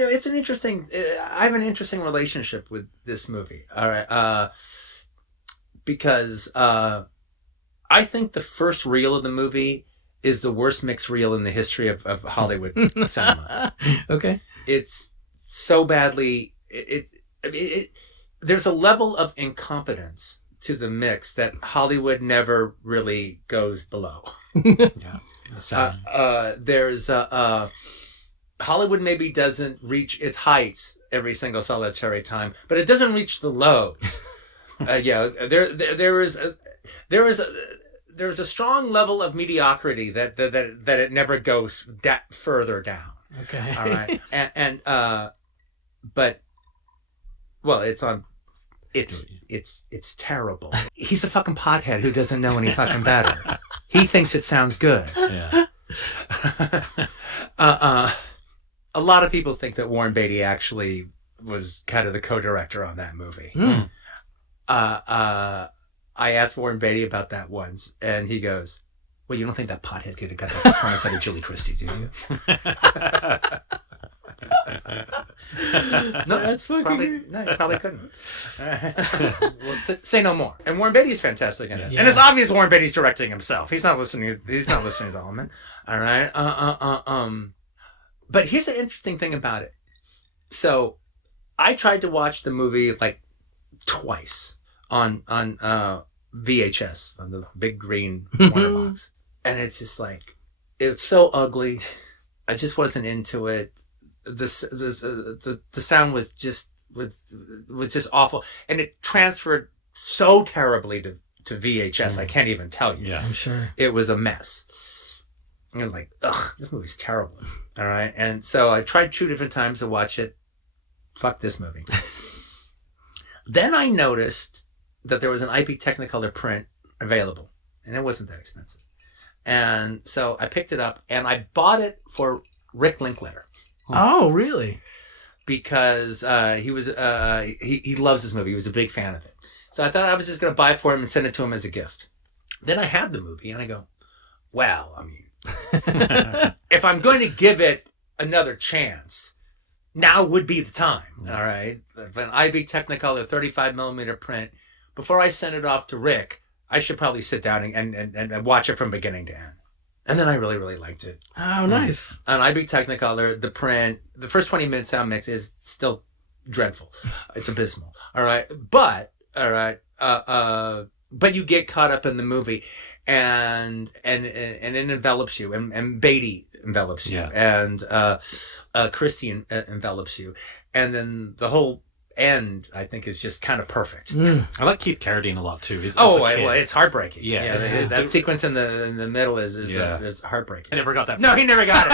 it's an interesting. I have an interesting relationship with this movie. All right, because I think the first reel of the movie is the worst mixed reel in the history of Hollywood cinema. Okay, it's so badly. There's a level of incompetence to the mix that Hollywood never really goes below. Yeah. There's Hollywood maybe doesn't reach its heights every single solitary time, but it doesn't reach the lows. There's a strong level of mediocrity that it never goes further down. Okay. All right. But well, it's terrible. He's a fucking pothead who doesn't know any fucking better. He thinks it sounds good. Yeah. A lot of people think that Warren Beatty actually was kind of the co-director on that movie. Mm. I asked Warren Beatty about that once, and he goes, "Well, you don't think that pothead could have got that performance out of Julie Christie, do you?" No, That's fucking great. No, you probably couldn't. Well, say no more. And Warren Beatty is fantastic in it, Yeah. and it's obvious Warren Beatty's directing himself. He's not listening to Altman. All right. But here's an interesting thing about it. So, I tried to watch the movie like twice on VHS on the big green corner box, and it's just like it's so ugly. I just wasn't into it. The sound was just awful, and it transferred so terribly to VHS. I can't even tell you. Yeah, I'm sure. It was a mess. I was like, ugh, this movie's terrible. All right, and so I tried 2 different times to watch it. Fuck this movie. Then I noticed that there was an IP Technicolor print available, and it wasn't that expensive. And so I picked it up, and I bought it for Rick Linklater. Oh, really? Because he loves this movie. He was a big fan of it. So I thought I was just going to buy it for him and send it to him as a gift. Then I had the movie, and I go, well, I mean, if I'm going to give it another chance, now would be the time. All right? If an IB Technicolor 35 millimeter print, before I send it off to Rick, I should probably sit down and watch it from beginning to end. And then I really, really liked it. Oh, nice. On IB Technicolor, the print, the first 20 minute sound mix is still dreadful. It's abysmal. All right. But, all right. But you get caught up in the movie and it envelops you, and Beatty envelops you, and Christie envelops you. And then the whole end, I think, is just kind of perfect. I like Keith Carradine a lot too. Well, it's heartbreaking. Yeah, that sequence in the middle is heartbreaking. I never got that. No, he never got it.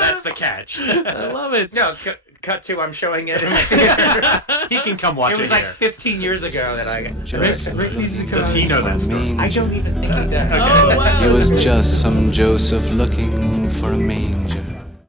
That's the catch. I love it. No, cut to I'm showing it. He can come watch It it, was like here. 15 years ago that I got. Rick needs to come. Does he know that story? I don't even think he does. Oh, wow. It was just some Joseph looking for a manger.